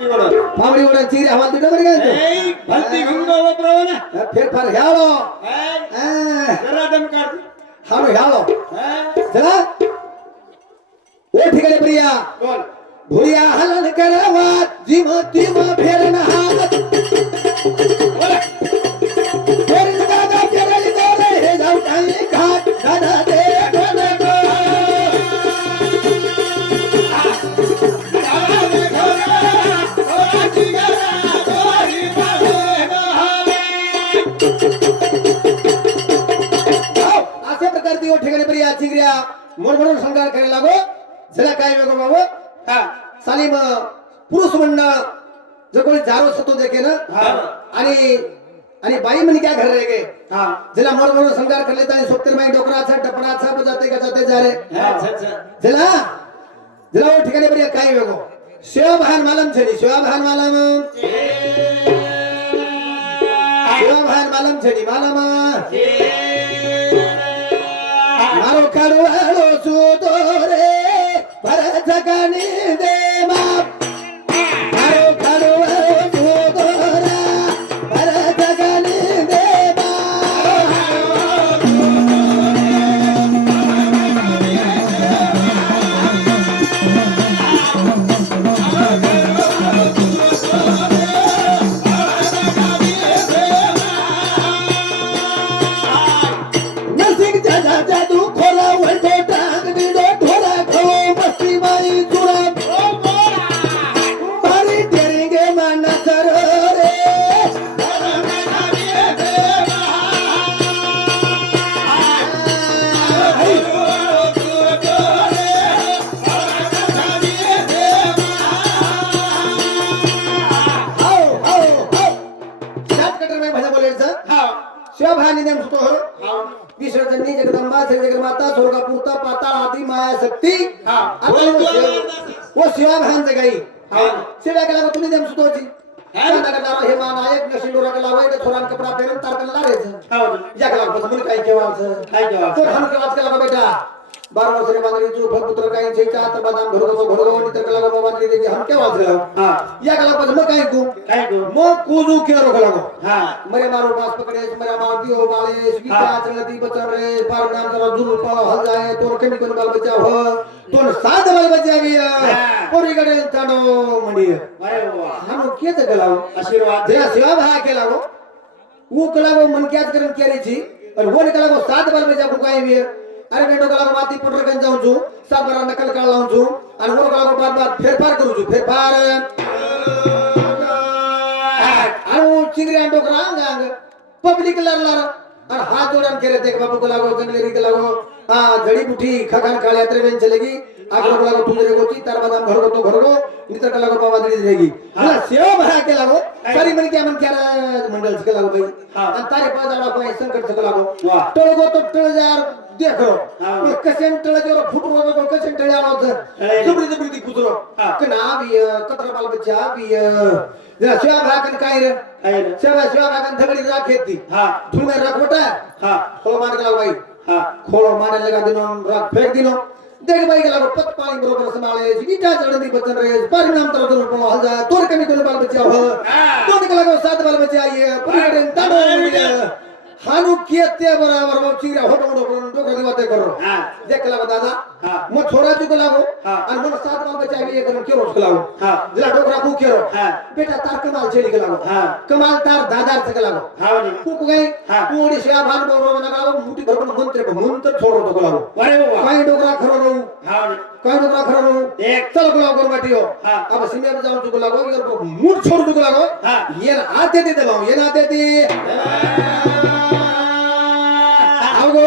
फावडी ओढा चिरी हवाल तुझ्या बरं काय ए भलती घुमडो वपरो ना फेरफार ह्यालो जरा दम काढ हालो ह्यालो चला ओ ठिकाणी प्रिया बोल भुरिया हलन करावा जिम तिम फेरन हात बोल फेरन दादा फेरली दोरे हे जाऊ काही घाट दादा दे कोण गो अशा प्रकारची ओ ठिकाणी प्रिया चिंगऱ्या मोरमोर संगार करायला लागो जरा काय वेगळं बाबा हा सालीम पुरुष मंडळ जो कोणी जारो सतो देखे ना आणि आणि बाई म्हणे क्या घर रह गए हा जला मोरमोर संगार कर लेता है सोप्तर माई डोकराचा टपणाचा बजाते का जाते जा रे अच्छा जला जला ओ ठिकाणी बरिया काय वेगळं शिवा भान मालम छनी शिवा भान मालम शिवा भान मालम छनी मालम मारो काढू आलो सुतो रे भर जगानी दे बाप मारो काढू आलो सुतो रे भर जगानी दे बाप नरसिंग जाजा जादू खोला वळतो टांग दिडो ढोरा खो मस्ती माई जुरा मारी टेरिंगे माना सर रे हाव हाव हाव शाट कटर में भाषा बोलायचं हा शिवा भानी नेम सुतो हो हा विश्वजननी जगदंबा जगन्माता स्वर्गपूर्ता पाताळ आदि माया शक्ती हा. वो शिवा भान जगाई हा. शिवा केला तुम्ही नेम सुतोची हा. नायक हे मानायक नशिलोरा केला वय थोरान कपडा पेरून तारकन लागायचं हा या केला तुम्ही काय केवाचं काय केव्हा तो हम केवाच केला बेटा 12 वर्षे बांधली तू भगपुत्र काही छेचा तर बदाम घडगो नितर केला बाबा देवी हम केवाच हा या केला पण मग काय को काय गो मग कोजू केरो लागो हा मरे मारो पास पकड़े मरे मार दियो बाले गीता चलती बचन रे पार नाम जरा जुल पालो हल जाए तोर केमिकल बाल बचा हो तोर साध बाल बचा गया पोरी गडे ताडो मंडी अरे वाह हम के ते गलाओ आशीर्वाद जरा सेवा भा के लागो वो कलागो मन क्या करन केरी छी और वो निकलागो साध बाल बचा बुकाई भी अरे बेटो कलागो माती पुटर गन जाऊं छु सात बार नकल कर लाऊं छु और वो कलागो बार फेरफार करू छु फेरफार और चिंगरी डोकरा अंग पब्लिक लरलर और हाथ जोड़न के रहते बाबू को लागो जंगलेरी के लागो जड़ी बूटी खखान खाले यात्रे में चलेगी आगरो को लागो तुझे गोची तार बादाम घर को तो घर को नितर के लागो बाबा दरी रहेगी हला सेवा भरा के लागो सारी मन क्या मंडल के लागो भाई और तारे पास आला कोई संकट से लागो वाह टळ गो तो टळ जार देखो हाँ. कसेन टळ जो फुट रो को कसेन टळ आलो जबरी जबरी दी कुतरो हाँ. कना भी कतरा बाल बच्चा भी जरा सेवा भरा कन काय रे काय सेवा सेवा भागन धगड़ी राख खेती हा धूल में रख बेटा हा खोलो मान के लाओ भाई हा खोलो मारने लगा दिनो राख फेंक दिनो देख भाई के लागो पत पानी बरोबर संभाले जीटा चढ़नी बचन रहे परिणाम तरह तरह को हल जा तोर कमी को बाल बच्चा हो तो निकल लागो सात बाल बच्चा ये पूरी गडन ताडो हानु कियते बराबर वो चिरा होटो डोकर दिवाते करो हा देख लागो दादा हा मो छोरा जी को लागो हाँ. और मन सात बाल बच्चा ये करन केरो लागो हा जला डोकरा को केरो हा बेटा तार कमाल छेली के लागो हा कमाल तार दादार से लागो हा कुक गई हाँ. कोडी शिया भान बोरो नगालो मुठी भरपन मंत्र छोड़ो तो लागो अरे वाह काय डोकरा खरो रहू हा काय डोकरा खरो रहू एक चलो को लागो माटियो हाँ. अब सिमिया में जाऊं तो लागो इधर को मुठ छोड़ तो लागो हाँ. ये आते दे दबाओ ये ना आते दे आओ गो